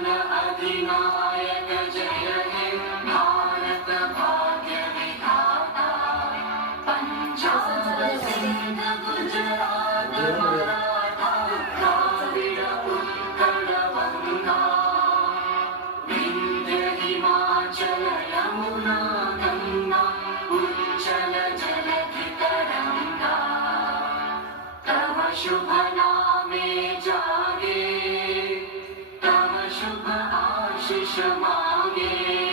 जन अधिनायक जय हे भारत भाग्य विधाता पंजाब सिंध गुजरात मराठा द्राविड उत्कल गंगा विंध्य हिमाचल यमुना गंगा उच्चल जलधि तरंगा तव शुभ नामे जागे तव शुभ आशीष मांगे।